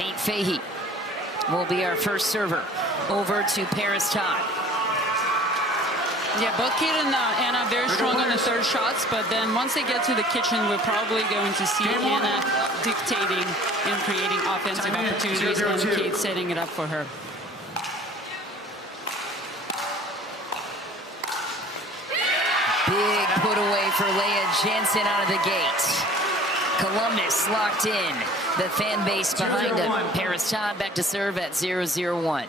Kate Fahey will be our first server. Over to Parris Todd. Yeah, both Kate and Anna very strong on the third shots, but then once they get to the kitchen, we're probably going to see Anna dictating and creating offensive opportunities, and Kate setting it up for her. Big put away for Lea Jansen out of the gate. Columbus locked in. The fan base behind him. Parris Todd back to serve at 0-0-1.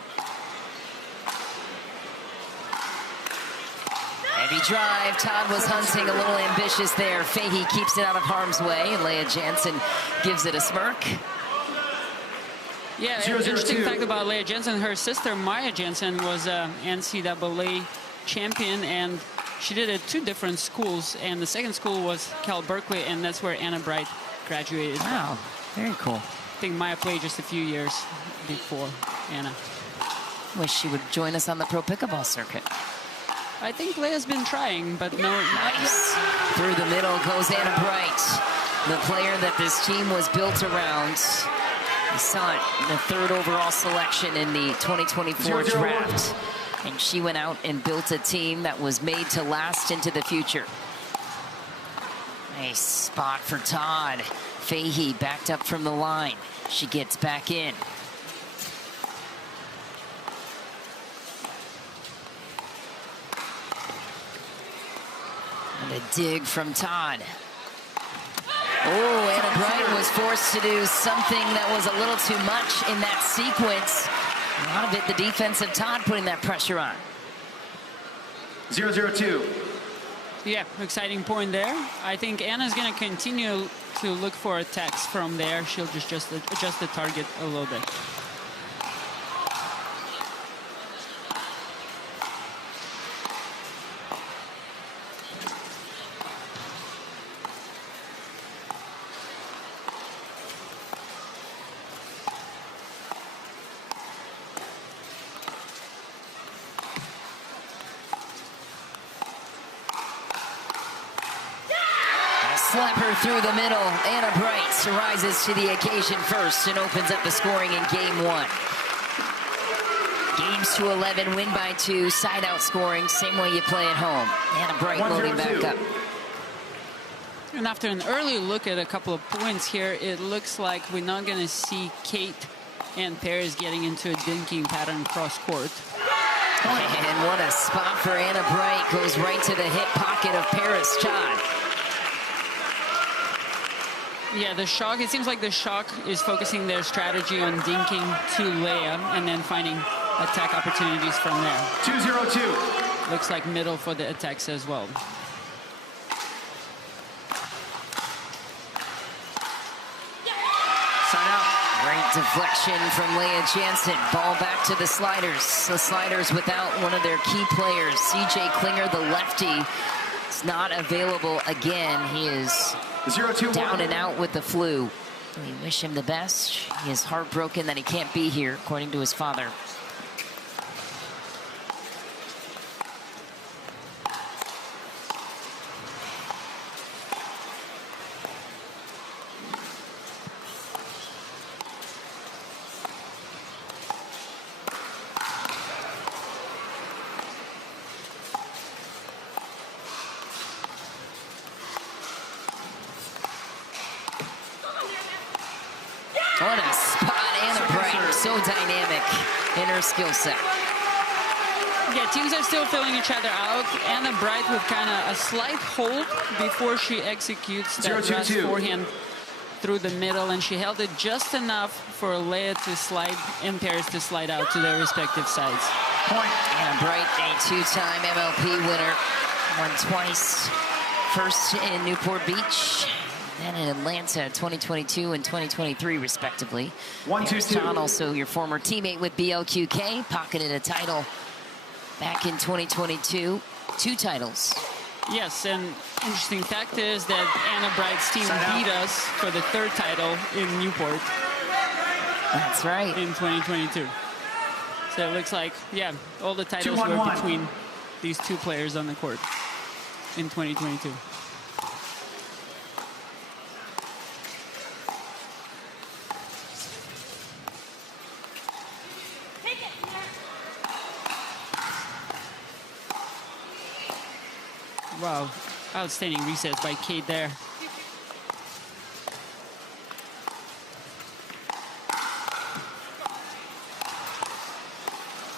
Heavy drive. Todd was hunting, a little ambitious there. Fahey keeps it out of harm's way, and Lea Jansen gives it a smirk. Yeah, interesting fact about Lea Jansen. Her sister, Maya Jansen, was an NCAA champion, and she did it at 2 different schools, and the second school was Cal Berkeley, and that's where Anna Bright graduated. Wow, very cool. I think Maya played just a few years before Anna. Wish she would join us on the pro pickleball circuit. I think Lea's been trying, but no. Nice. Through the middle goes Anna Bright, the player that this team was built around. We saw it in the 3rd overall selection in the 2024 draft. And she went out and built a team that was made to last into the future. Nice spot for Todd. Fahey backed up from the line. She gets back in. And a dig from Todd. Oh, Anna Bright was forced to do something that was a little too much in that sequence. A lot of it, the defensive Todd putting that pressure on. 0-0-2. Yeah, exciting point there. I think Anna's going to continue to look for attacks from there. She'll just adjust the target a little bit. Slapper through the middle. Anna Bright rises to the occasion first and opens up the scoring in game 1. Games to 11, win by 2, side out scoring, same way you play at home. Anna Bright loading back up. And after an early look at a couple of points here, it looks like we're not going to see Kate and Parris getting into a dinking pattern cross court. And what a spot for Anna Bright. Goes right to the hip pocket of Parris Todd. Yeah, the shock, it seems like the shock is focusing their strategy on dinking to Lea and then finding attack opportunities from there. 2-0-2. Looks like middle for the attacks as well. Side out. Great deflection from Lea Jansen. Ball back to the Sliders. The Sliders without one of their key players. CJ Klinger, the lefty, is not available again. He is 0-2-1. down and out with the flu. We wish him the best. He is heartbroken that he can't be here, according to his father. What a spot, Anna Bright. So dynamic in her skill set. Yeah, teams are still filling each other out. Anna Bright with kind of a slight hold before she executes that last forehand through the middle, and she held it just enough for Lea to slide and Parris to slide out to their respective sides. Point. Anna Bright, a 2-time MLP winner, won twice. First in Newport Beach, then in Atlanta 2022 and 2023, respectively. 1-2-2. Todd, also your former teammate with BLQK, pocketed a title back in 2022. 2 titles. Yes, and interesting fact is that Anna Bright's team beat us for the 3rd title in Newport. That's right. In 2022. So it looks like, yeah, all the titles were between these 2 players on the court in 2022. Wow, outstanding resets by Kate there.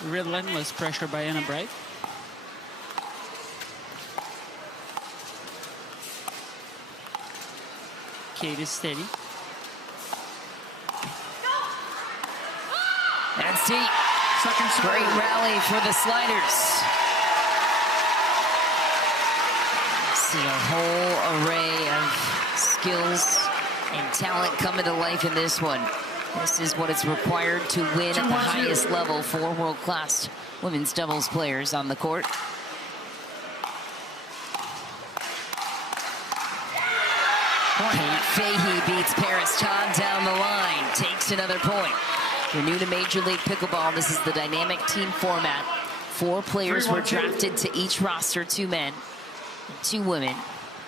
Relentless pressure by Anna Bright. Kate is steady. That's deep. Great rally for the sliders. See a whole array of skills and talent coming to life in this one. This is what is required to win at the highest level for world-class women's doubles players on the court. Kate Fahey beats Parris Todd down the line, takes another point. We're new to Major League Pickleball. This is the dynamic team format. 4 players were drafted to each roster, 2 men, 2 women,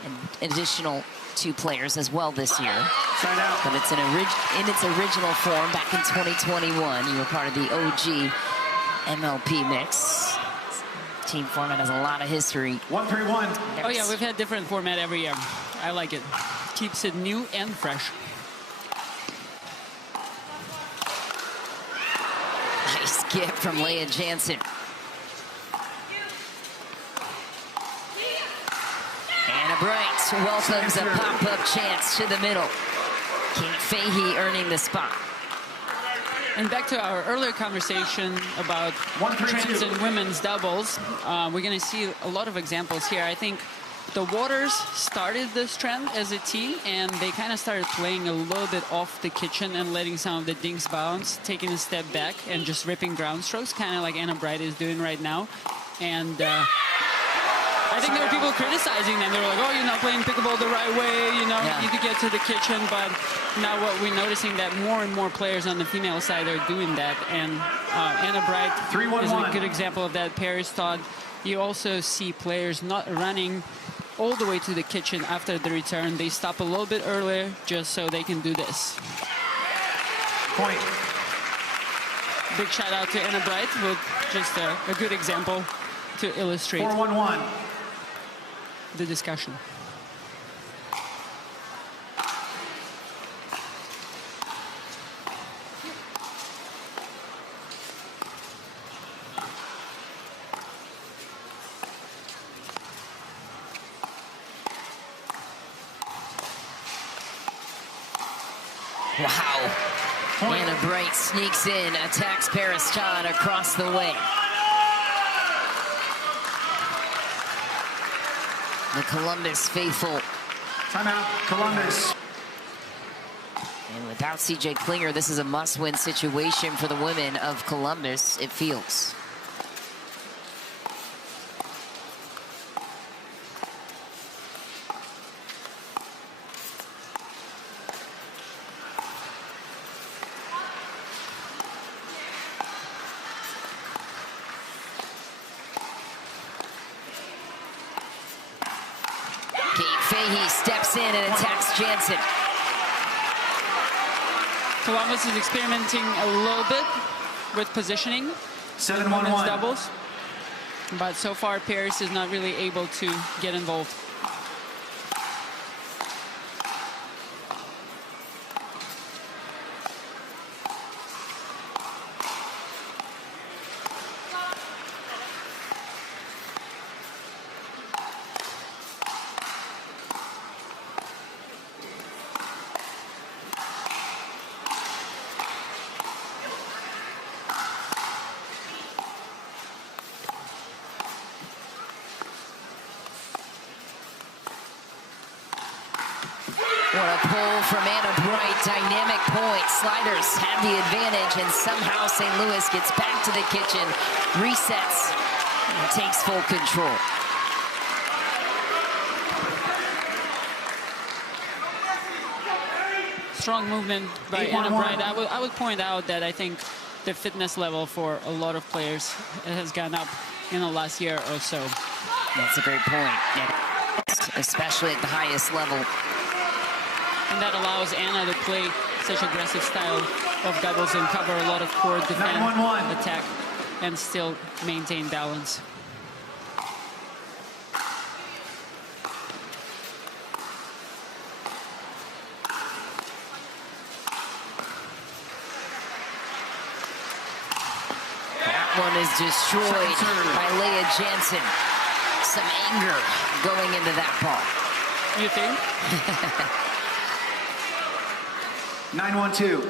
and additional 2 players as well this year. But it's in its original form back in 2021. You were part of the OG MLP mix. Team format has a lot of history. 1-3-1. Oh yeah, we've had different format every year. I like it. Keeps it new and fresh. Nice gift from Lea Jansen. Anna Bright welcomes a pop-up chance to the middle. Kate Fahey earning the spot. And back to our earlier conversation about trends in women's doubles, we're going to see a lot of examples here. I think the Waters started this trend as a team, and they kind of started playing a little bit off the kitchen and letting some of the dinks bounce, taking a step back and just ripping ground strokes, kind of like Anna Bright is doing right now. And I think there were people criticizing them. They were like, oh, you're not playing pickleball the right way, you know, you could get to the kitchen. But now what we're noticing that more and more players on the female side are doing that. And Anna Bright is a good example of that. Parris Todd, you also see players not running all the way to the kitchen after the return. They stop a little bit earlier just so they can do this. Point. Big shout out to Anna Bright with just a good example to illustrate 4-1-1. the discussion. Wow. Anna Bright sneaks in, attacks Parris Todd across the way. The Columbus faithful. Timeout, Columbus. And without CJ Klinger, this is a must-win situation for the women of Columbus, it feels. Fahey steps in and attacks Jansen. Columbus is experimenting a little bit with positioning. 7-1-1. Doubles. But so far, Parris is not really able to get involved. What a pull from Anna Bright. Dynamic point. Sliders have the advantage, and somehow St. Louis gets back to the kitchen, resets, and takes full control. Strong movement by Anna Bright. I would point out that I think the fitness level for a lot of players has gone up in the last year or so. That's a great point. Yeah. Especially at the highest level. And that allows Anna to play such aggressive style of doubles and cover a lot of court, defend, attack, and still maintain balance. one is destroyed by Lea Jansen. Some anger going into that ball. You think? 9-1-2.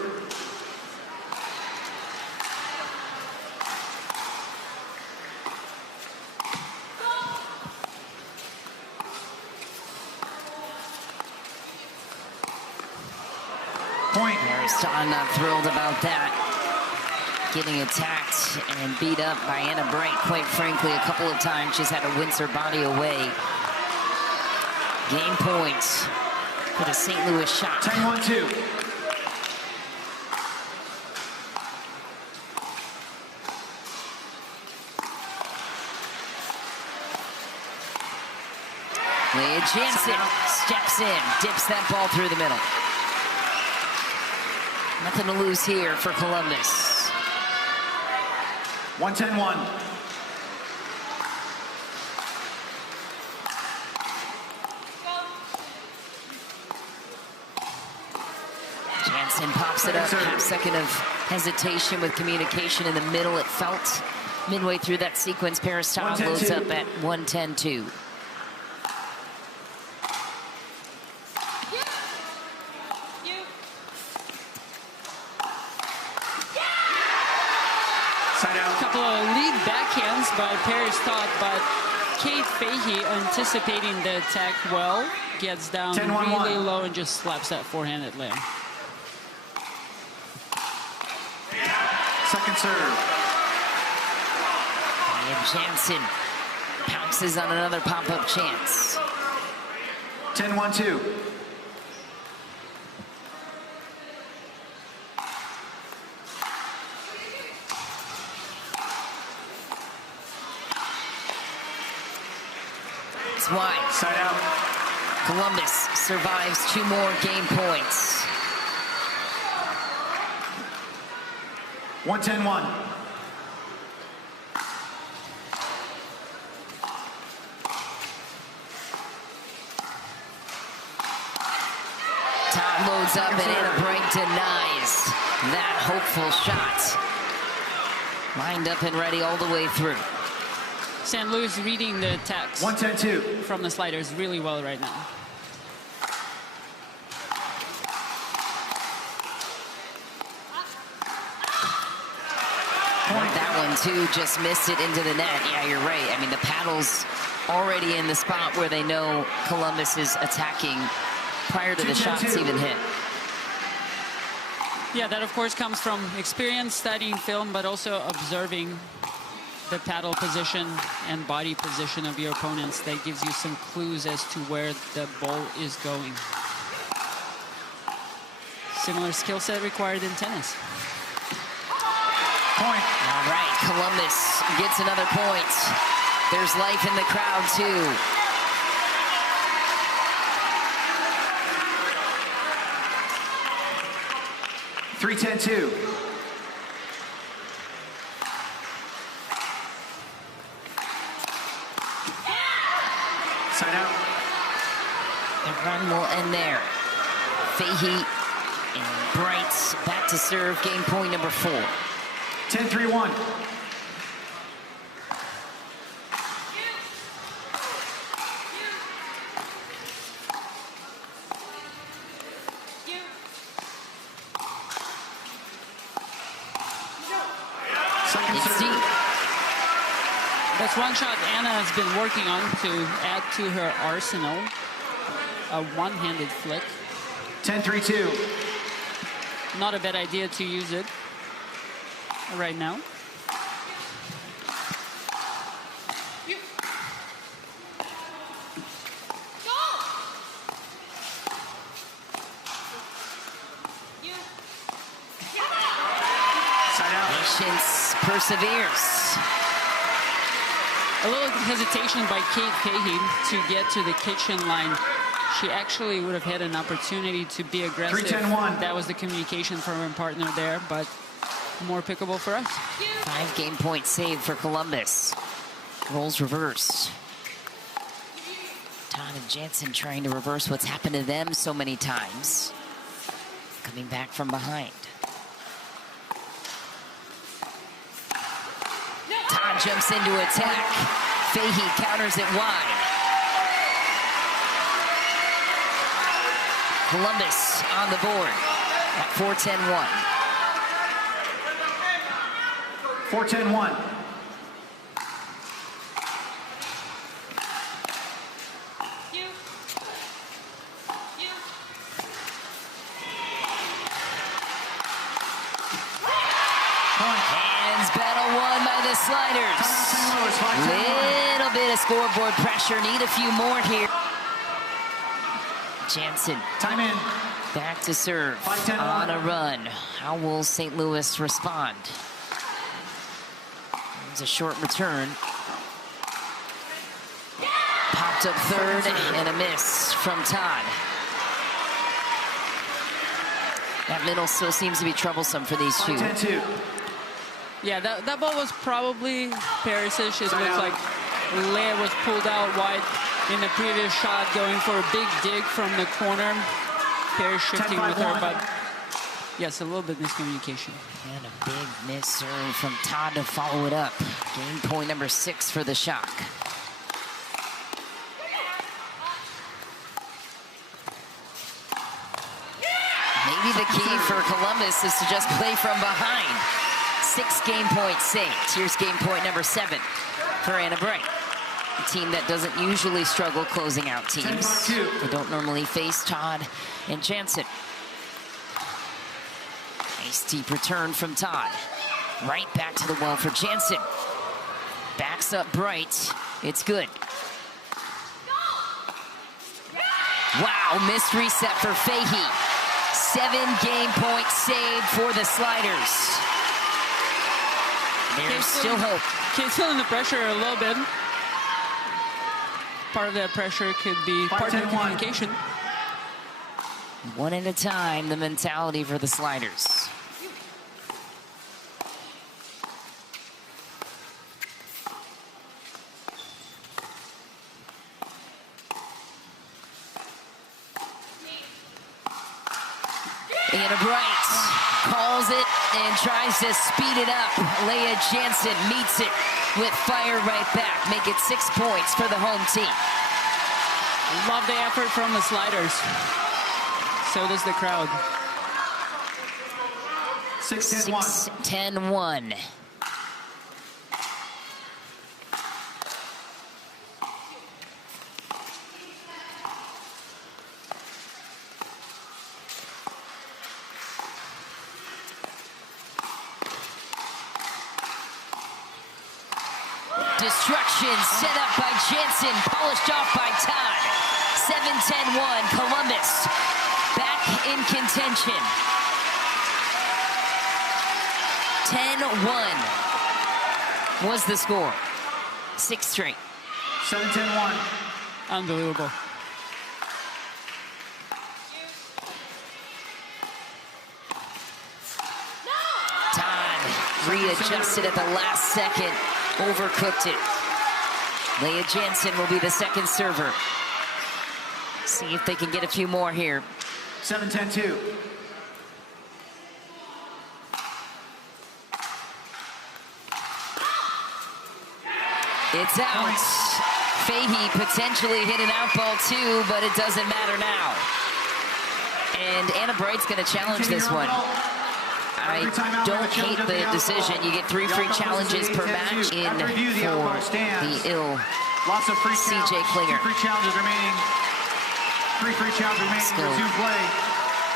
Point. Parris Todd not thrilled about that. Getting attacked and beat up by Anna Bright, quite frankly, a couple of times. She's had to wince her body away. Game points for the St. Louis Shock. 10-1-2. Lea Jansen steps in, dips that ball through the middle. Nothing to lose here for Columbus. 1-10-1. Jansen pops it up, half second of hesitation with communication in the middle. It felt midway through that sequence. Parris Todd loads up at 1-10-2. A couple of lead backhands by Parris Todd, but Kate Fahey, anticipating the attack well, gets down really low and just slaps that forehand at Lea. Second serve. And Jansen pounces on another pop-up chance. 10-1-2. It's wide. Side out. Columbus survives 2 more game points. 1-10-1. Todd loads up and Anna Bright denies that hopeful shot. Lined up and ready all the way through. St. Louis reading the attacks 1-10-2. from the sliders really well right now. That one too just missed it into the net. Yeah, you're right. I mean, the paddle's already in the spot where they know Columbus is attacking prior to the shots even hit. Yeah, that of course comes from experience, studying film, but also observing the paddle position and body position of your opponents. That gives you some clues as to where the ball is going. Similar skill set required in tennis. Point. All right, Columbus gets another point. There's life in the crowd too. Three, 10-2. Side out. The run will end there. Fahey and Bright back to serve. Game point number 4. 10-3-1. It's deep. That's one shot Anna has been working on to add to her arsenal. A one-handed flick. 10-3-2. Not a bad idea to use it right now. Patience perseveres. A little hesitation by Kate Fahey to get to the kitchen line. She actually would have had an opportunity to be aggressive. 3-10-1. That was the communication from her partner there, but more pickable for us. 5 game point save for Columbus. Roles reversed. Todd and Jansen trying to reverse what's happened to them so many times. Coming back from behind. jumps into attack. Fahey counters it wide. Columbus on the board at 4-10-1. 4-10-1. Hands battle won by the Sliders. Little bit of scoreboard pressure. Need a few more here. Jansen. Time in. Back to serve on a run. How will St. Louis respond? It's a short return. Popped up third and a miss from Todd. That middle still seems to be troublesome for these two. 10-2. Yeah, that ball was probably Parris's. It looks like Lea was pulled out wide in the previous shot, going for a big dig from the corner. Parris shifting with her, but yes, a little bit miscommunication. And a big miss serve from Todd to follow it up. Game point number 6 for the Shock. Maybe the key for Columbus is to just play from behind. 6 game points saved. Here's game point number 7 for Anna Bright. A team that doesn't usually struggle closing out teams. They don't normally face Todd and Jansen. Nice deep return from Todd. Right back to the well for Jansen. Backs up Bright. It's good. Wow, missed reset for Fahey. 7 game points saved for the Sliders. There's still hope. Keeps feeling the pressure a little bit. Part of that pressure could be part of the communication. One at a time, the mentality for the Sliders. Anna Bright calls it and tries to speed it up. Lea Jansen meets it with fire right back. Make it 6 points for the home team. Love the effort from the Sliders. So does the crowd. 6-10-1. 6-10-1. Destruction set up by Jansen, polished off by Todd. 7-10-1, Columbus back in contention. 10-1 was the score. 6 straight. 7-10-1. Unbelievable. Todd readjusted at the last second. Overcooked it. Lea Jansen will be the second server. See if they can get a few more here. 7-10-2. It's out. Fahey potentially hit an out ball too, but it doesn't matter now. And Anna Bright's going to challenge this one. I don't hate the decision. You get 3 free challenges per match in for the ill Lots of free CJ Klinger. 2 free challenges remaining. 3 free challenges remaining. Resume play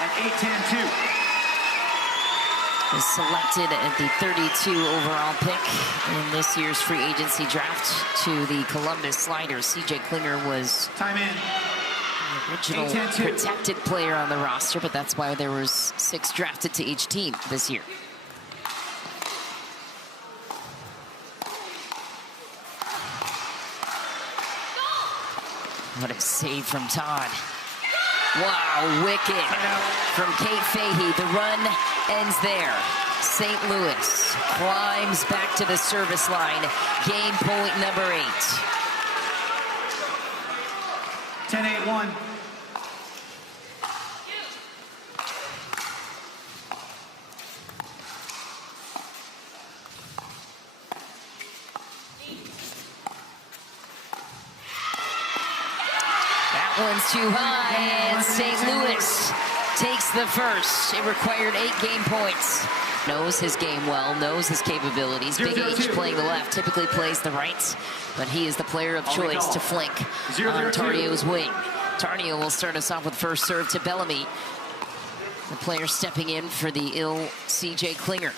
at 8-10-2. Is selected at the 32 overall pick in this year's free agency draft to the Columbus Sliders. CJ Klinger was Time in. the original protected player on the roster, but that's why there was 6 drafted to each team this year. What a save from Todd. Wow, wicked from Kate Fahey. The run ends there. St. Louis climbs back to the service line. Game point number 8. 10-8-1. One's too high, and St. Louis takes the first. It required 8 game points. Knows his game well, knows his capabilities. Big H playing the left, typically plays the right, but he is the player of choice to flank on Tardio's wing. Tardio will start us off with first serve to Bellamy. The player stepping in for the ill CJ Klinger.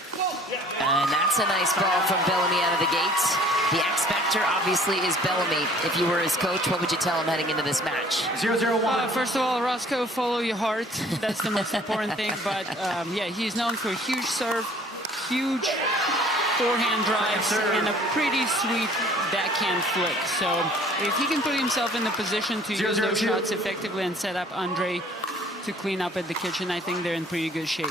And that's a nice ball from Bellamy out of the gates. The X factor obviously is Bellamy. If you were his coach, what would you tell him heading into this match? 0-0-1. First of all, Roscoe, follow your heart. That's the most important thing. But yeah, he's known for a huge serve, huge forehand drives, and a pretty sweet backhand flick. So if he can put himself in the position to use those shots effectively and set up Andrei to clean up at the kitchen, I think they're in pretty good shape.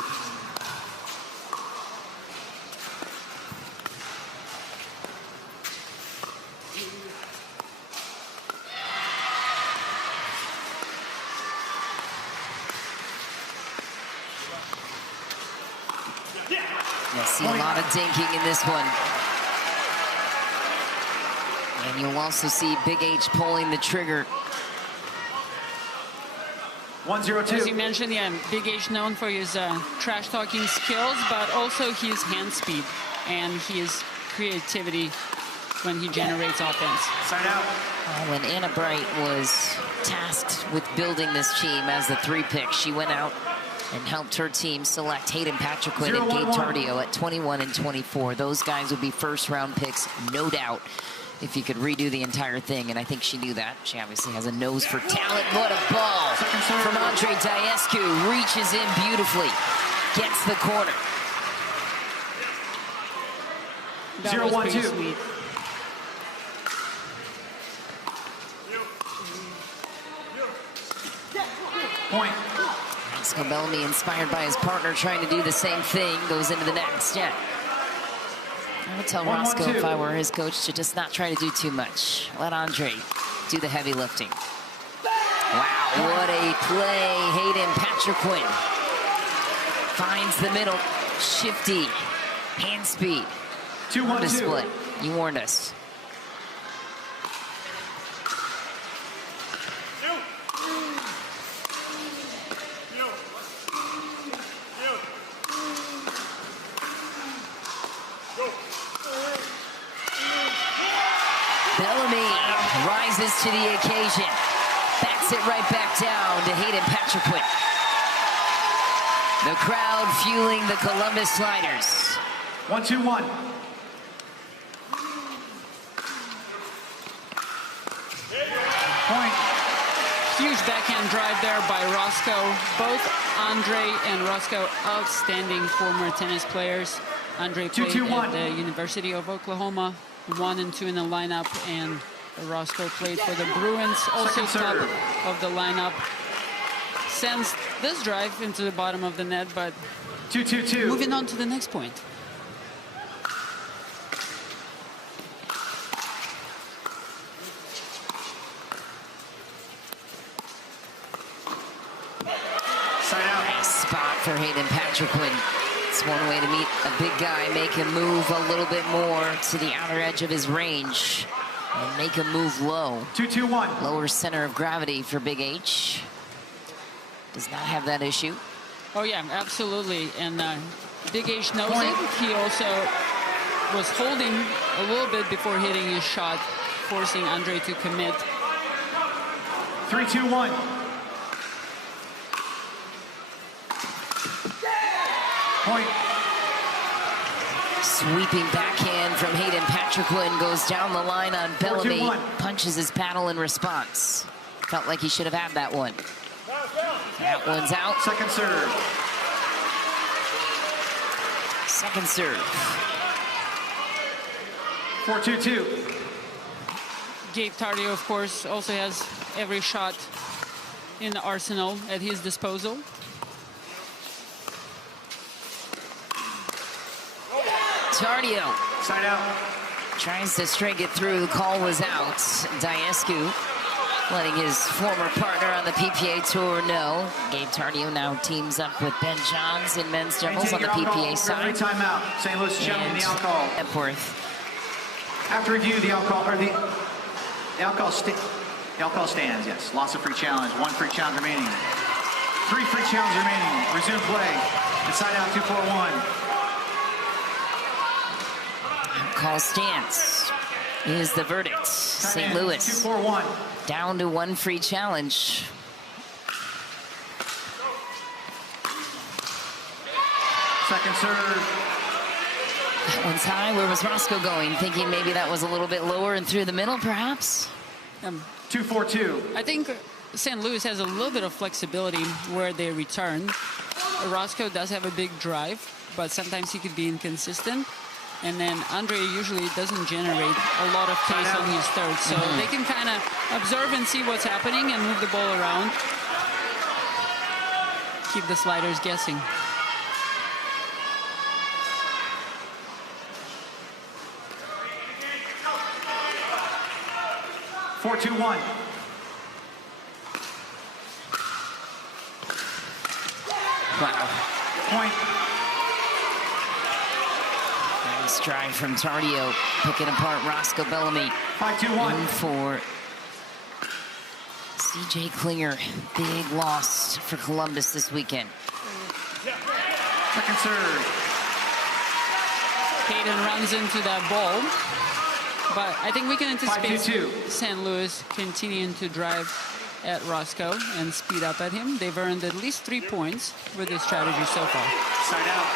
You'll see a lot of dinking in this one. And you'll also see Big H pulling the trigger. 1-0-2. As you mentioned, yeah, Big H known for his trash-talking skills, but also his hand speed and his creativity when he generates offense. Side out. When Anna Bright was tasked with building this team as the 3 pick, she went out and helped her team select Hayden Patriquin and Gabe Tardio at 21 and 24. Those guys would be first-round picks, no doubt, if you could redo the entire thing, and I think she knew that. She obviously has a nose for talent. What a ball from Andrei Daescu. Reaches in beautifully, gets the corner. That was pretty sweet. Point. Roscoe Bellamy, inspired by his partner, trying to do the same thing, goes into the net instead. I would tell Roscoe, if I were his coach, to just not try to do too much. Let Andrei do the heavy lifting. Wow, what a play. Hayden Patriquin finds the middle. Shifty, hand speed. 2-1-2. Display. You warned us. Bellamy rises to the occasion. Backs it right back down to Hayden Patriquin. The crowd fueling the Columbus Sliders. 1-2-1. Point. Huge backhand drive there by Roscoe. Both Andrei and Roscoe, outstanding former tennis players. Andrei played at the University of Oklahoma, 1 and 2 in the lineup, and Roscoe played for the Bruins, also top of the lineup. Sends this drive into the bottom of the net, but 2-2-2. moving on to the next point. Side out. Nice spot for Hayden Patriquin. It's one way to meet a big guy, make him move a little bit more to the outer edge of his range and make him move low. 2-2-1. Lower center of gravity for Big H. Does not have that issue. Oh yeah, absolutely. And Big H knows it. He also was holding a little bit before hitting his shot, forcing Andrei to commit. 3-2-1. Point. Sweeping backhand from Hayden Patriquin goes down the line on Bellamy. 4-2-1. Punches his paddle in response. Felt like he should have had that one. That one's out. Second serve. Second serve. 4-2-2. Gabe Tardio, of course, also has every shot in the arsenal at his disposal. Tardio Side out. tries to string it through. The call was out. Daescu letting his former partner on the PPA Tour know. Gabe Tardio now teams up with Ben Johns in men's doubles on the PPA side. Every timeout. St. Louis showing the alcohol. Epworth. After review, the alcohol I'll call stands, yes. Loss of free challenge. 1 free challenge remaining. 3 free challenges remaining. Resume play. Inside out 2-4-1. Call stance is the verdict. St. Louis 2-4-1. down to 1 free challenge. Second serve. That one's high. Where was Roscoe going? Thinking maybe that was a little bit lower and through the middle, perhaps? 2-4-2. I think St. Louis has a little bit of flexibility where they return. Roscoe does have a big drive, but sometimes he could be inconsistent. And then Andrei usually doesn't generate a lot of pace on his third. So they can kind of observe and see what's happening and move the ball around. Keep the sliders guessing. Four, 2-1. Wow. Point. Nice drive from Tardio, picking apart Roscoe Bellamy. 5-2-1. In for CJ Klinger. Big loss for Columbus this weekend. Second serve. Hayden runs into that ball. But I think we can anticipate St. Louis continuing to drive at Roscoe and speed up at him. They've earned at least 3 points with this strategy so far. Side out.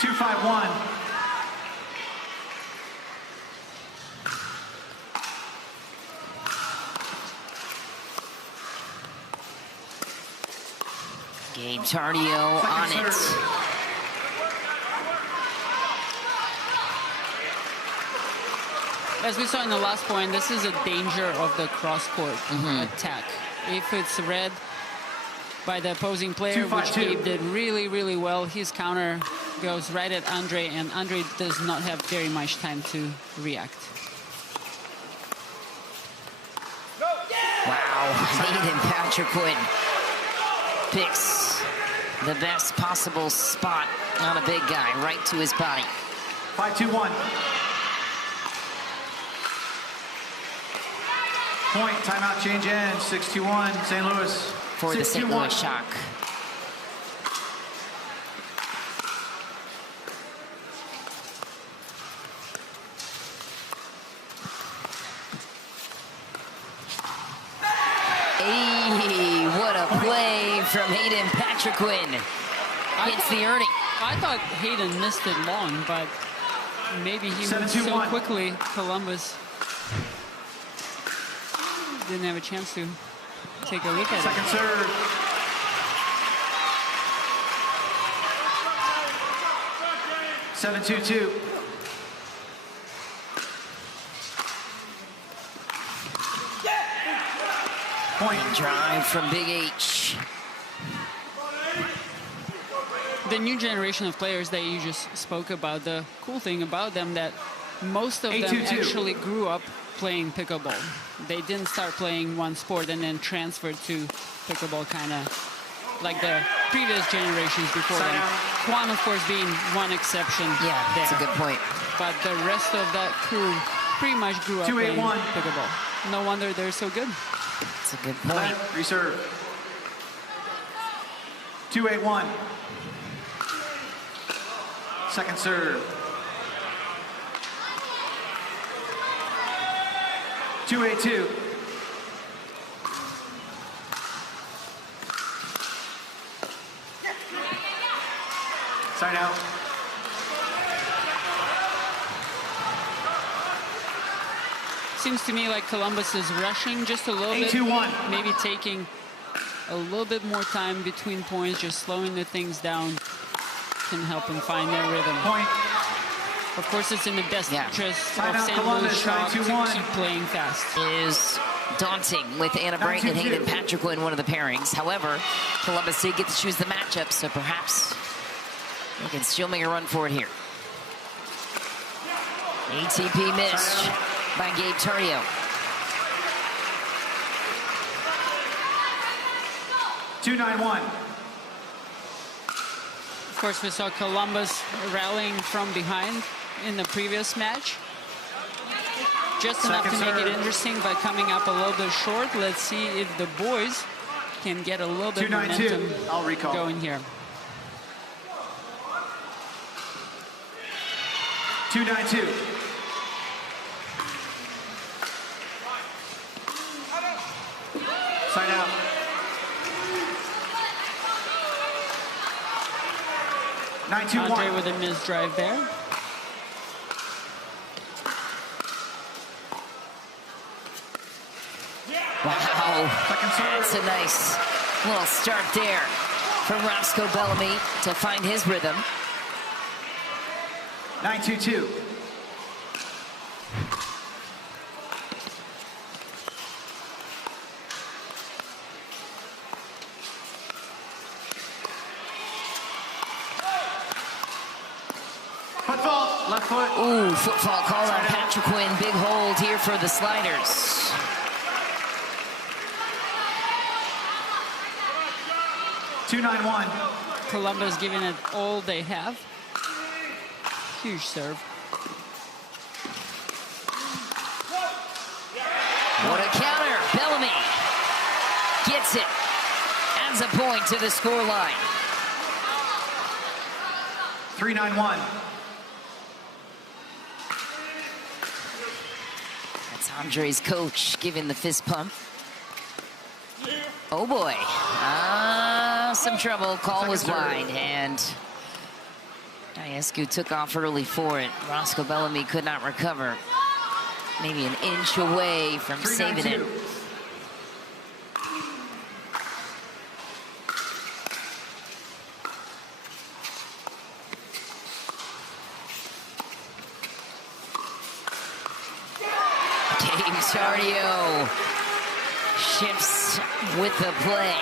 Two, 5-1. Gabe Tardio on it. As we saw in the last point, this is a danger of the cross-court attack. If it's read by the opposing player, which Gabe did really, really well, his counter goes right at Andrei, and Andrei does not have very much time to react. Wow, Hayden Patriquin picks the best possible spot on a big guy, right to his body. 5-2-1. Point, timeout, change in, 6-2-1, St. Louis. For the St. Louis Shock. Hey, what a play from Hayden Patriquin. Hits the earning. I thought Hayden missed it long, but maybe he moved so quickly, Columbus didn't have a chance to take a look at it. Second serve. Seven, 2-2. Point. Drive from Big H. The new generation of players that you just spoke about, the cool thing about them that most of them actually grew up playing pickleball. They didn't start playing one sport and then transferred to pickleball, kind of like the previous generations before them. Juan, of course, being one exception. Yeah, that's a good point. But the rest of that crew pretty much grew up playing pickleball. No wonder they're so good. That's a good point. Reserve. 2-8-1. Second serve. 2-8-2. Side out. Seems to me like Columbus is rushing just a little bit. 8-2-1. Maybe taking a little bit more time between points, just slowing the things down can help them find their rhythm. Point. Of course, it's in the best interest of St. Louis Shock to keep playing fast. Is daunting with Anna Brighton and Hayden Patriquin, one of the pairings. However, Columbus did get to choose the matchup, so perhaps they can still make a run for it here. ATP missed by Gabe Tardio. Two, 9-1. Of course, we saw Columbus rallying from behind in the previous match. Just enough to make it interesting, but coming up a little bit short. Let's see if the boys can get a little bit momentum going here. 292. Side out. Andrei with a missed drive there. Wow, that's a nice little start there from Roscoe Bellamy to find his rhythm. 922. Football, left foot. Ooh, football call on Patriquin. Big hold here for the Sliders. .291. Columbus giving it all they have. Huge serve. What a counter. Bellamy gets it. Adds a point to the score line. 391. That's Andrei's coach giving the fist pump. Oh boy. Some trouble. Call was wide, and Daescu took off early for it. Roscoe Bellamy could not recover. Maybe an inch away from saving it. Gabriel Tardio shifts with the play.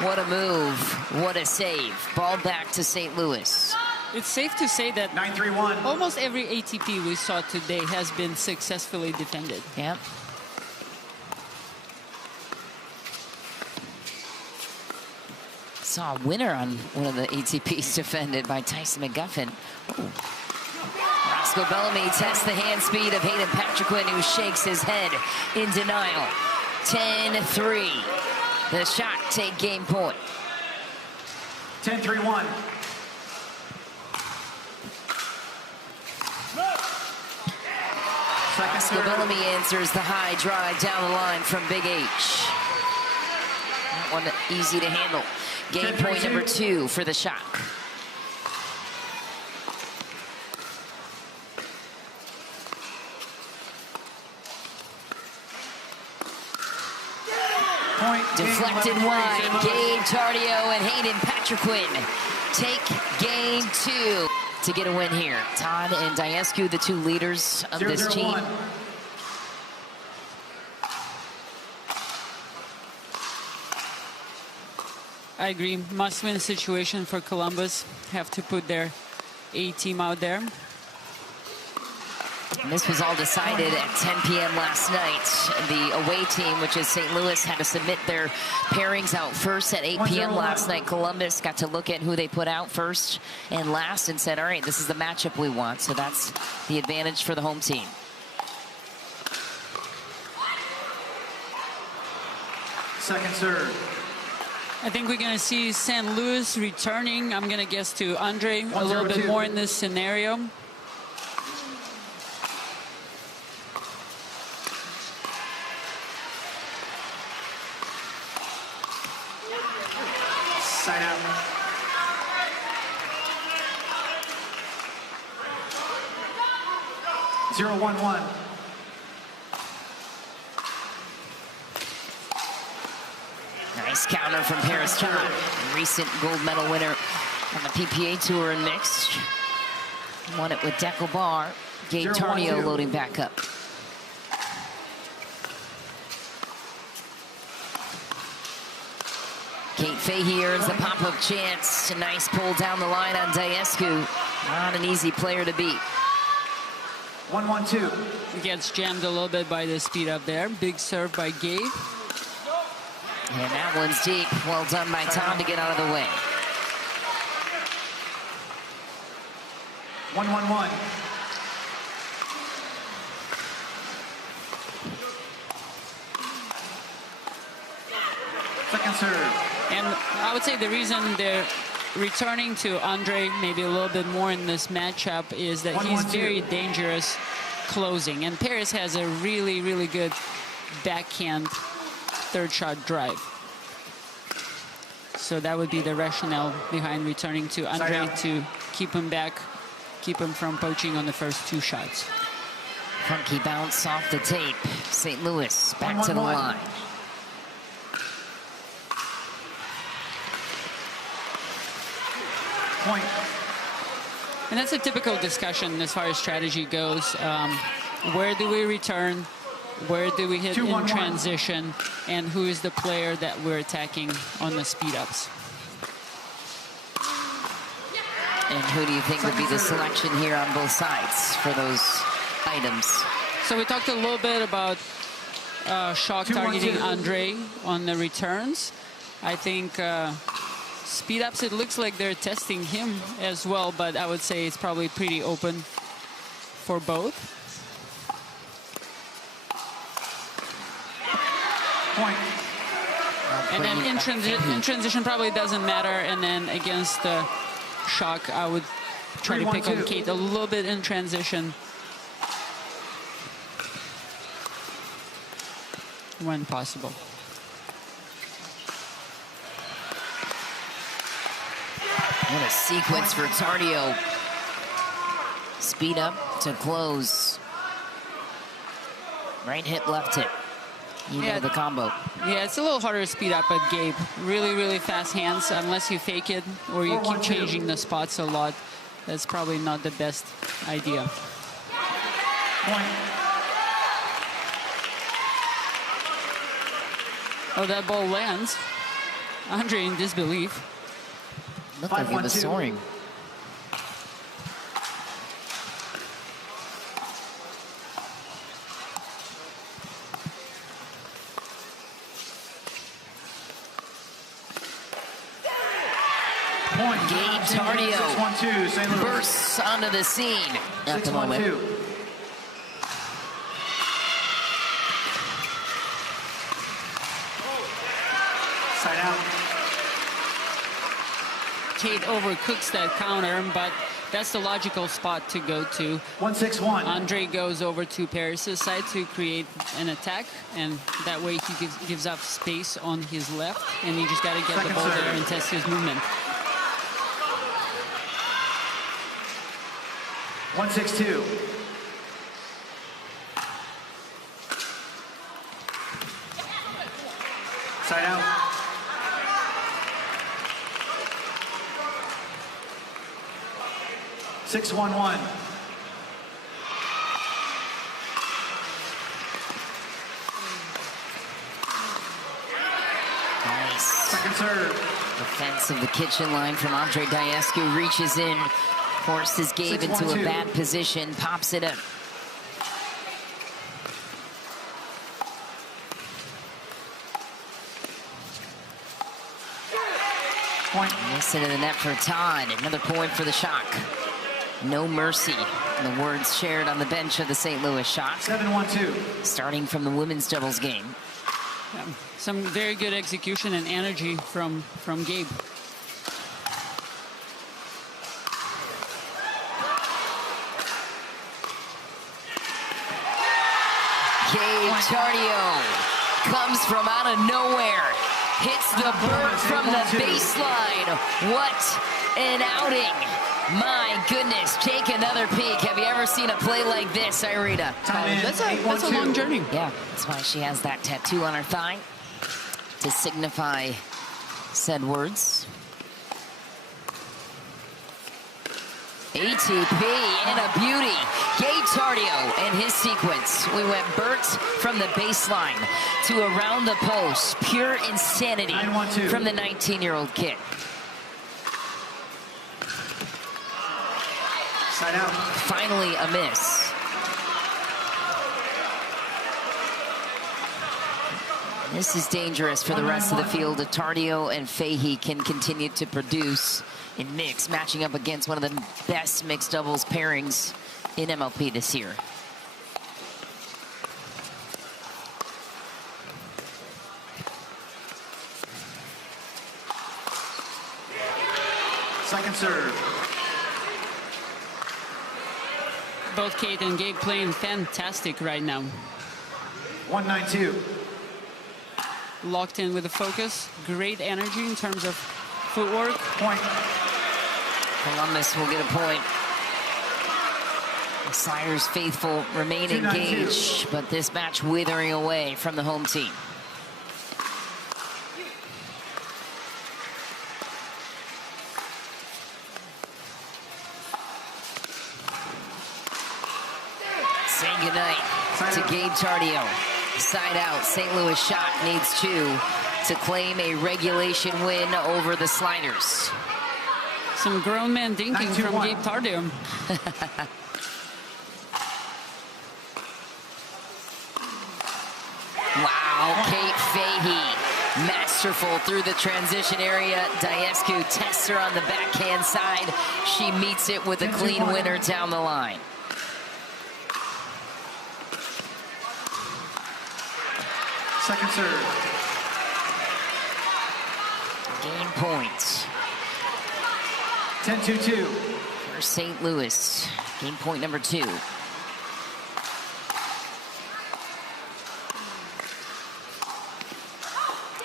What a move, what a save. Ball back to St. Louis. It's safe to say that 931. Almost every ATP we saw today has been successfully defended. Yep. Saw a winner on one of the ATPs defended by Tyson McGuffin. Ooh. Roscoe Bellamy tests the hand speed of Hayden Patriquin, who shakes his head in denial. 10-3. The shot take game point. 10-3-1. Roscoe Bellamy answers the high drive down the line from Big H. That one easy to handle. Game point number 2 for the Shock. Deflected wide. Gabe Tardio and Hayden Patriquin take game 2 to get a win here. Todd and Daescu, the 2 leaders of this team. I agree. Must-win situation for Columbus. Have to put their A team out there. And this was all decided at 10 p.m. last night. The away team, which is St. Louis, had to submit their pairings out first at 8 p.m. last night. Columbus got to look at who they put out first and last and said, all right, this is the matchup we want. So that's the advantage for the home team. Second serve. I think we're going to see St. Louis returning, I'm going to guess, to Andrei a little bit more in this scenario. Side out. Zero, 1-1. Nice counter from Parris Todd, recent gold medal winner on the PPA Tour in mixed. Won it with Deco Bar. Gabe Tardio loading back up. Kate Fahey earns the pop-up chance. A nice pull down the line on Daescu. Not an easy player to beat. 1-1-2. Gets jammed a little bit by the speed up there. Big serve by Gabe. And that one's deep. Well done by Tom to get out of the way. 1-1-1. Second serve. And I would say the reason they're returning to Andrei maybe a little bit more in this matchup is that he's very dangerous closing. And Parris has a really, really good backhand third shot drive. So that would be the rationale behind returning to Andrei, to keep him back, keep him from poaching on the first two shots. Funky bounce off the tape. St. Louis back to the line. Point. And that's a typical discussion as far as strategy goes. Where do we return? Where do we hit in transition? And who is the player that we're attacking on the speed-ups? And who do you think would be the selection here on both sides for those items? So we talked a little bit about Shock targeting Andrei on the returns. I think speed-ups, it looks like they're testing him as well, but I would say it's probably pretty open for both. Point. And then in transition probably doesn't matter. And then against Shock, I would try to pick on Kate a little bit in transition when possible. What a sequence for Tardio. Speed up to close. Right hip, left hip. You know the combo. Yeah, it's a little harder to speed up, but Gabe, really, really fast hands. Unless you fake it or you keep changing the spots a lot, that's probably not the best idea. Point. Oh, that ball lands. Andrei in disbelief. Looked like he was soaring. Gabe Tardio bursts onto the scene at the moment. Side out. Kate overcooks that counter, but that's the logical spot to go to. 1-6-1. Andrei goes over to Parris' side to create an attack, and that way he gives up space on his left, and you just got to get the ball there and test his movement. 1-6-2. Side out. Six, 1-1. Nice. Second serve. Defense of the kitchen line from Andrei Daescu, reaches in, forces Gabe into a bad position, pops it up. Point. Missing to the net for Todd. Another point for the Shock. No mercy. The words shared on the bench of the St. Louis Shock. 7-1-2. Starting from the women's doubles game. Yeah, some very good execution and energy from Gabe. Gabe Tardio comes from out of nowhere. Hits the bird from the baseline. What an outing. My goodness, take another peek. Have you ever seen a play like this, Irina? That's a long journey. Yeah, that's why she has that tattoo on her thigh to signify said words. ATP and a beauty. Gabe Tardio and his sequence. We went Burt from the baseline to around the post. Pure insanity from the 19-year-old kid. Side out. Finally a miss. This is dangerous for the rest of the field. Tardio and Fahey can continue to produce in mix, matching up against one of the best mixed doubles pairings in MLP this year. Second serve. Both Kate and Gabe playing fantastic right now. 1-9-2. Locked in with the focus. Great energy in terms of footwork. Point. Columbus will get a point. The Sliders faithful remain engaged, but this match withering away from the home team. Saying goodnight to Gabe Tardio. Side out, St. Louis shot needs 2 to claim a regulation win over the Sliders. Some grown man dinking from Gabe Tardio. Wow, Kate Fahey, masterful through the transition area. Daescu tests her on the backhand side. She meets it with a clean winner down the line. Second serve. Game point. 10-2-2. For St. Louis. Game point number 2.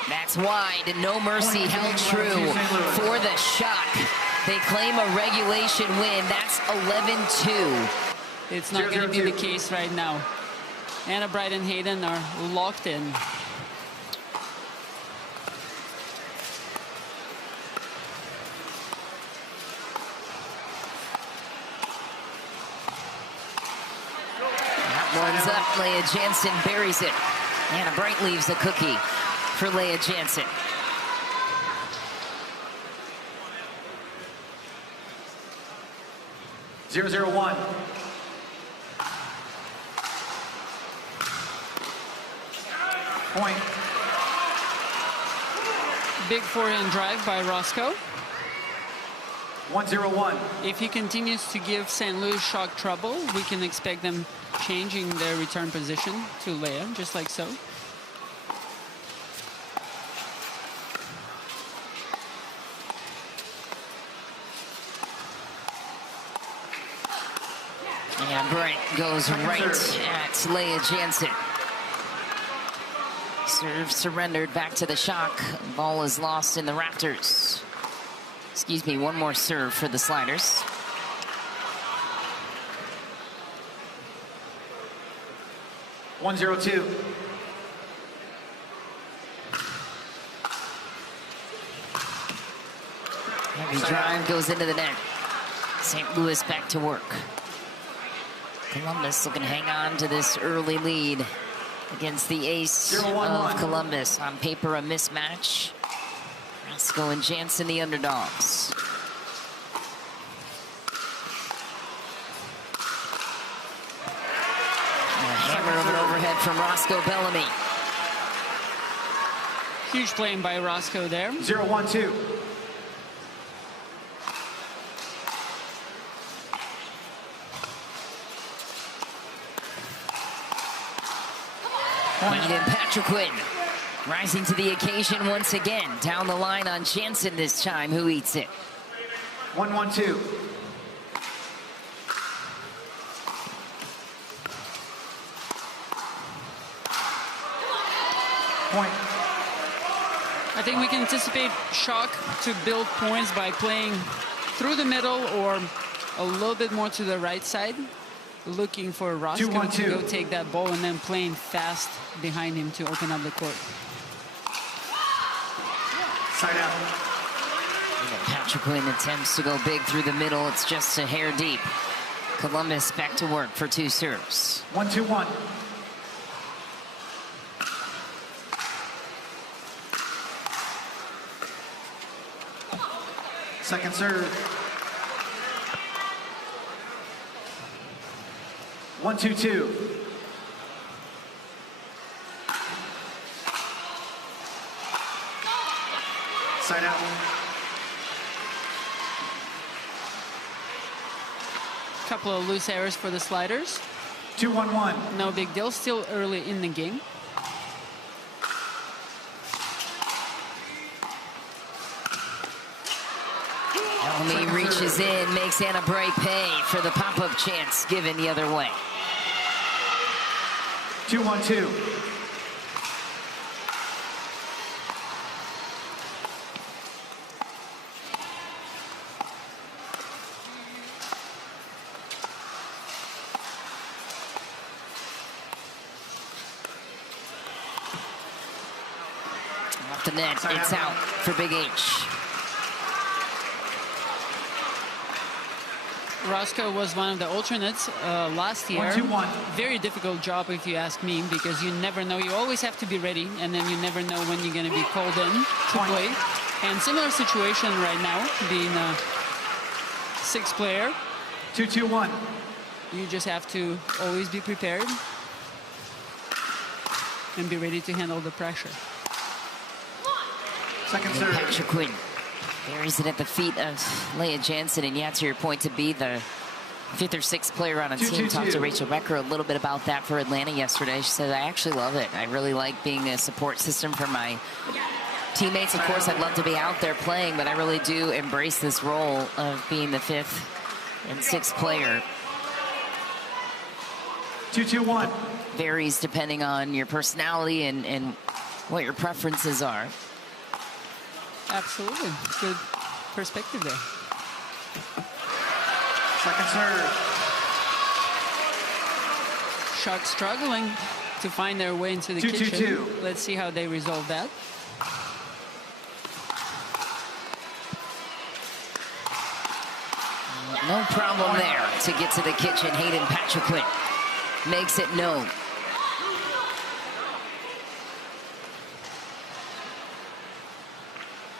That's wide, and No Mercy held true for the shock. They claim a regulation win. That's 11-2. It's not going to be the case right now. Anna Bright and Hayden are locked in. That one's up. Lea Jansen buries it. Anna Bright leaves a cookie for Lea Jansen. Zero, 0-1. Point. Big forehand drive by Roscoe. 1-0-1. If he continues to give St. Louis shock trouble, we can expect them changing their return position to Lea, just like so. And Bright goes right at Lea Jansen. Serve surrendered back to the shock. Ball is lost in the Raptors. Excuse me, one more serve for the Sliders. One, 0-2. Heavy drive goes into the net. St. Louis back to work. Columbus looking to hang on to this early lead against the ace of Columbus. On paper, a mismatch. Roscoe and Jansen, the underdogs. A hammer of an overhead from Roscoe Bellamy. Huge playing by Roscoe there. 0-1-2. Hayden Patriquin rising to the occasion once again. Down the line on Jansen this time, who eats it. 1-1-2. Point. I think we can anticipate shock to build points by playing through the middle or a little bit more to the right side, looking for Roscoe to go take that ball and then playing fast behind him to open up the court. Side out. Patriquin attempts to go big through the middle. It's just a hair deep. Columbus back to work for 2 serves. 1-2-1. Second serve. 1-2-2. Side out. Couple of loose errors for the Sliders. 2-1-1. No big deal. Still early in the game. Bellamy reaches in, makes Anna Bright pay for the pop-up chance given the other way. 2-1-2. Off the net, it's out for Big H. Roscoe was one of the alternates last year. 1-2-1. Very difficult job, if you ask me, because you never know. You always have to be ready, and then you never know when you're going to be called in to play. And similar situation right now, being a sixth player. 2-2-1. You just have to always be prepared and be ready to handle the pressure. Second serve. Patriquin buries it at the feet of Lea Jansen, and yeah, to your point, to be the fifth or sixth player on a team. Talked to Rachel Becker a little bit about that for Atlanta yesterday. She said, I actually love it. I really like being a support system for my teammates. Of course, I'd love to be out there playing, but I really do embrace this role of being the fifth and sixth player. 2-2-1. Varies depending on your personality and what your preferences are. Absolutely. Good perspective there. Second serve. Sharks struggling to find their way into the kitchen. 2-2-2. Let's see how they resolve that. No problem there to get to the kitchen. Hayden Patriquin makes it known.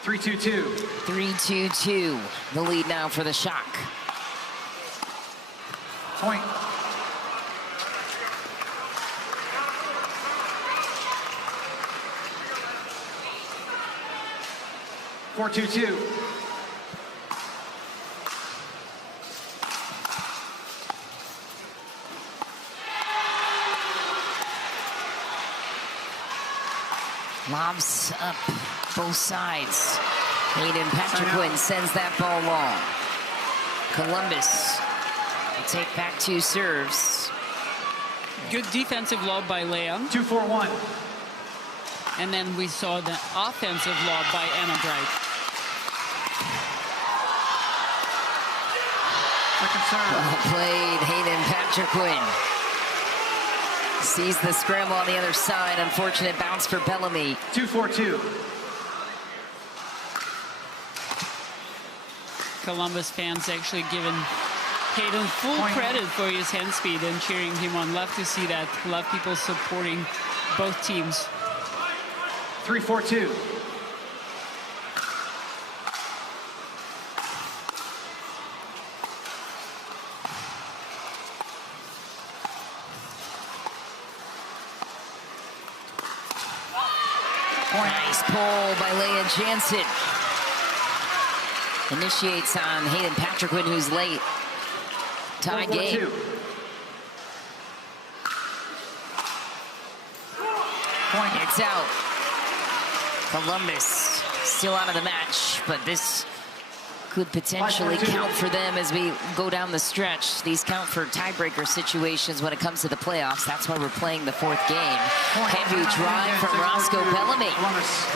Three, 2-2. 3-2-2. The lead now for the Shock. Point. Four, 2-2. Lobs up both sides. Hayden Patriquin sends that ball long. Columbus will take back two serves. Good defensive lob by Lea. 2-4-1. And then we saw the offensive lob by Anna Bright. Second serve. Well played, Hayden Patriquin. Sees the scramble on the other side. Unfortunate bounce for Bellamy. 2-4-2. Columbus fans actually giving Hayden full credit for his hand speed and cheering him on. Love to see that. Love people supporting both teams. 3-4-2. Nice pull by Lea Jansen. Initiates on Hayden Patriquin, who's late. Tie game. It's out. Columbus still out of the match, but this could potentially count for them as we go down the stretch. These count for tiebreaker situations when it comes to the playoffs. That's why we're playing the fourth game. Heavy drive from Roscoe Bellamy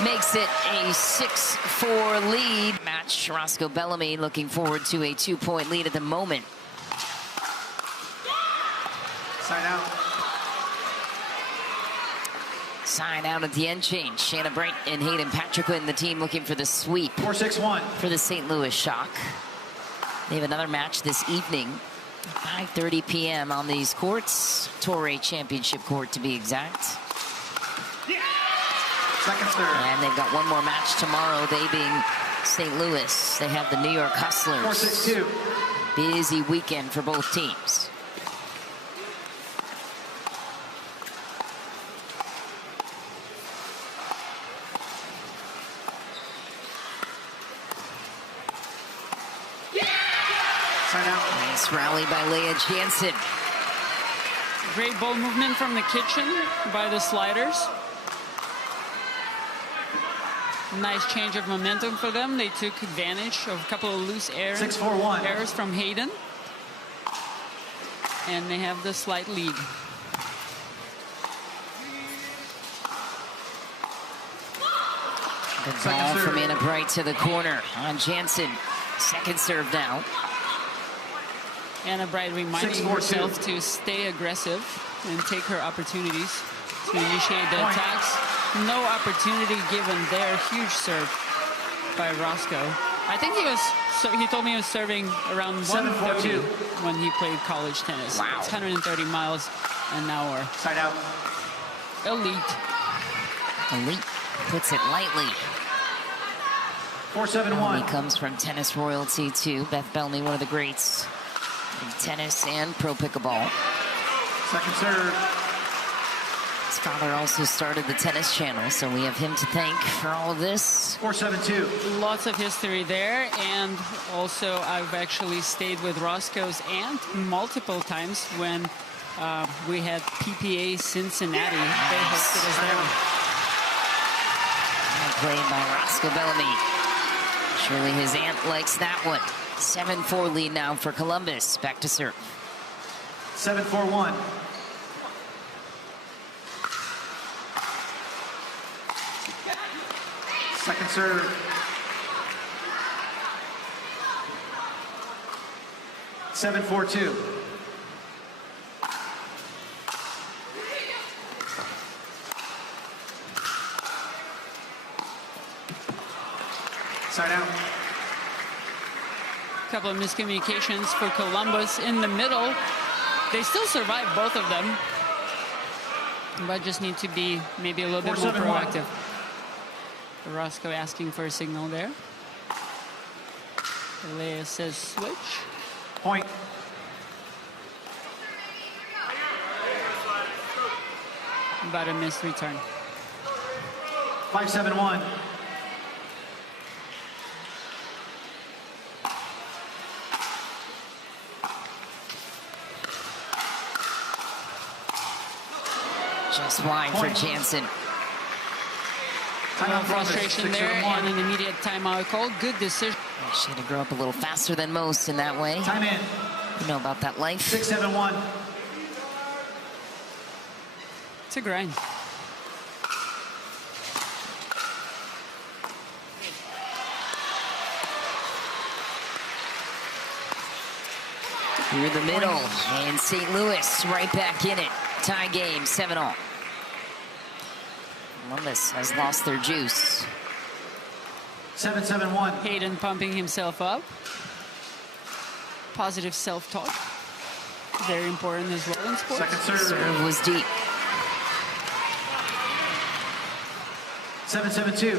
makes it a 6-4 lead. Match. Roscoe Bellamy looking forward to a 2-point lead at the moment. Side out. Side out at the end change. Shanna Bright and Hayden Patriquin, the team looking for the sweep 4-6-1 for the St. Louis Shock. They have another match this evening, 5:30 p.m. on these courts. Torrey Championship Court, to be exact. Second serve. And they've got one more match tomorrow, they being St. Louis. They have the New York Hustlers. 4-6-2. Busy weekend for both teams. Nice rally by Lea Jansen. Great ball movement from the kitchen by the sliders. Nice change of momentum for them. They took advantage of a couple of loose errors from Hayden. And they have the slight lead. Good ball from Anna Bright to the corner on Jansen. Second serve now. Anna Bright reminding herself to stay aggressive and take her opportunities to initiate the attacks. No opportunity given there. Huge serve by Roscoe. I think he told me he was serving around 130 when he played college tennis. Wow. It's 130 miles an hour. Side out. Elite. Elite puts it lightly. 4-7-1. He comes from tennis royalty too. Beth Bellamy, one of the greats in tennis and pro pickleball. Second serve. His father also started the tennis channel, so we have him to thank for all of this. 4-7-2. Lots of history there, and also I've actually stayed with Roscoe's aunt multiple times when we had PPA Cincinnati. They hosted us there. Played by Roscoe Bellamy. Surely his aunt likes that one. 7-4 lead now for Columbus. Back to serve. 7-4-1. Second serve. Seven, 4-2. Side out. Couple of miscommunications for Columbus in the middle. They still survive, both of them, but just need to be maybe a little bit more proactive. Roscoe asking for a signal there. Lea says switch. Point. About a missed return. 5-7-1. Just wide for Jansen. Frustration there and an immediate timeout call. Good decision. She had to grow up a little faster than most in that way. Time in. You know about that life. 6-7-1. It's a grind. Through the middle, and St. Louis right back in it. Tie game, 7-all. Columbus has lost their juice. 7-7-1. Hayden pumping himself up. Positive self-talk. Very important as well in sports. Second serve. Serve was deep. 7-7-2.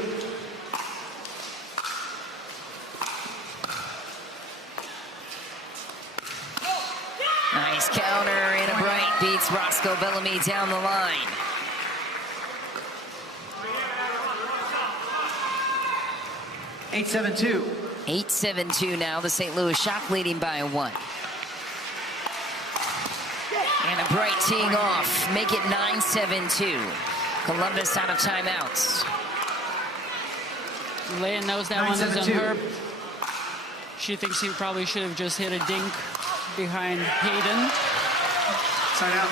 Nice counter. Anna Bright beats Roscoe Bellamy down the line. Eight, 7-2. 8-7-2 now. The St. Louis Shock leading by 1. Anna Bright teeing off. Make it 9-7-2. Columbus out of timeouts. Lea knows that one is on her. She thinks he probably should have just hit a dink behind Hayden. Side out.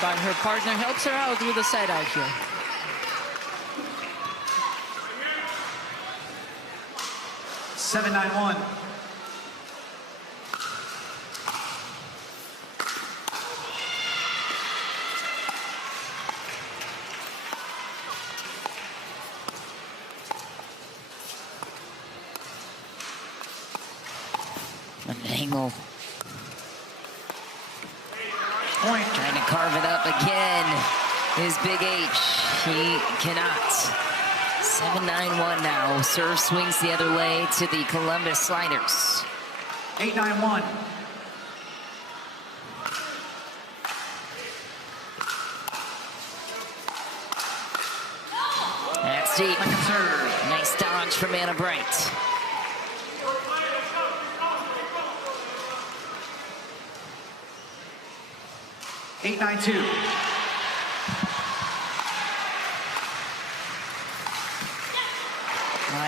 But her partner helps her out with a side out here. 7-9-1. An angle. Point. Trying to carve it up again. Is Big H. He cannot. 7-9-1 now. Serve swings the other way to the Columbus Sliders. 8-9-1. That's deep. Second serve. Nice dodge from Anna Bright. Eight, 9-2.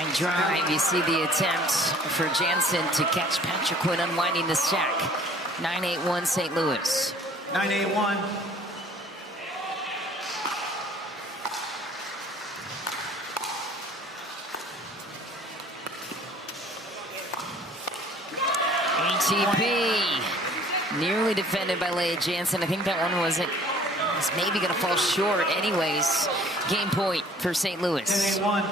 Line drive, you see the attempt for Jansen to catch Patriquin unwinding the stack. 9-8-1 St. Louis. 9-8-1. ATP, nearly defended by Lea Jansen. I think that one was maybe going to fall short. Anyways, game point for St. Louis. 10-8-1.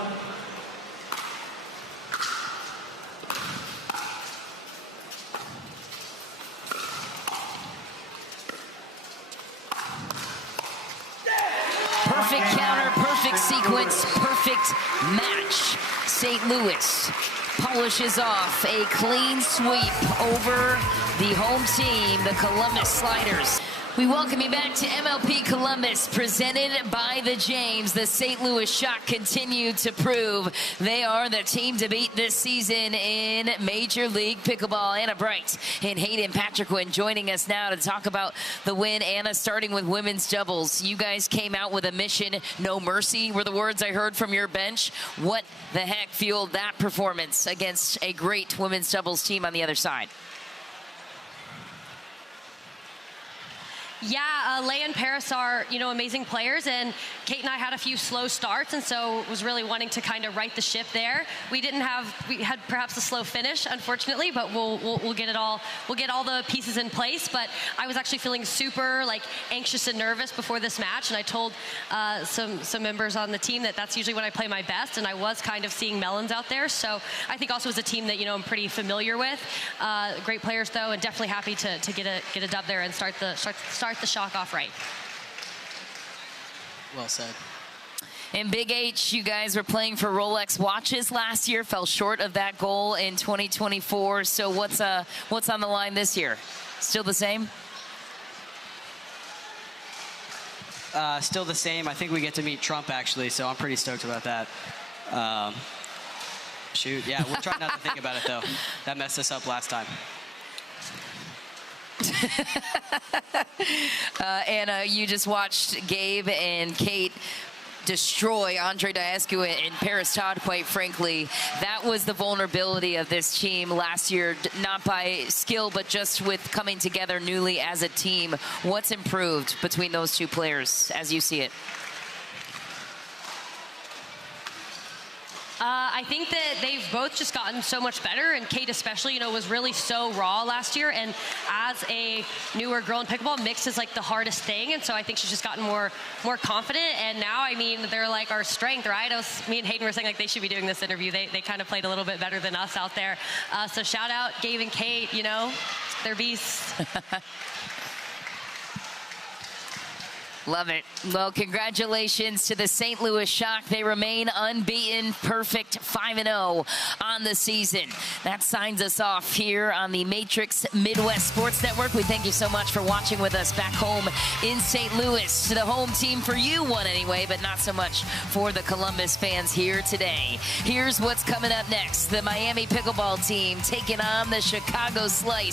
Perfect counter, perfect sequence, perfect match. St. Louis polishes off a clean sweep over the home team, the Columbus Sliders. We welcome you back to MLP Columbus, presented by the James. The St. Louis Shock continue to prove they are the team to beat this season in Major League Pickleball. Anna Bright and Hayden Patriquin joining us now to talk about the win. Anna, starting with women's doubles. You guys came out with a mission, no mercy, were the words I heard from your bench. What the heck fueled that performance against a great women's doubles team on the other side? Yeah, Lea and Parris are, amazing players, and Kate and I had a few slow starts, and so was really wanting to kind of right the ship there. We had perhaps a slow finish, unfortunately, but we'll get it all. We'll get all the pieces in place. But I was actually feeling super anxious and nervous before this match, and I told some members on the team that that's usually when I play my best, and I was kind of seeing melons out there. So I think also as a team that I'm pretty familiar with. Great players though, and definitely happy to get a dub there and start the Shock off right. Well said. And Big H, you guys were playing for Rolex watches last year, fell short of that goal in 2024. So what's on the line this year? Still the same? Still the same. I think we get to meet Trump, actually, so I'm pretty stoked about that. Shoot, yeah, we'll try not to think about it, though. That messed us up last time. Anna, you just watched Gabe and Kate destroy Andrei Daescu and Parris Todd, quite frankly. That was the vulnerability of this team last year, not by skill, but just with coming together newly as a team. What's improved between those two players as you see it? I think that they've both just gotten so much better, and Kate especially, was really so raw last year, and as a newer girl in pickleball, mixed is the hardest thing, and so I think she's just gotten more confident, and now, they're our strength, right? Me and Hayden were saying they should be doing this interview. They kind of played a little bit better than us out there. So shout out Gabe and Kate, they're beasts. Love it. Well, congratulations to the St. Louis Shock. They remain unbeaten, perfect 5-0 on the season. That signs us off here on the Matrix Midwest Sports Network. We thank you so much for watching with us back home in St. Louis. The home team for you won anyway, but not so much for the Columbus fans here today. Here's what's coming up next. The Miami Pickleball team taking on the Chicago Slice.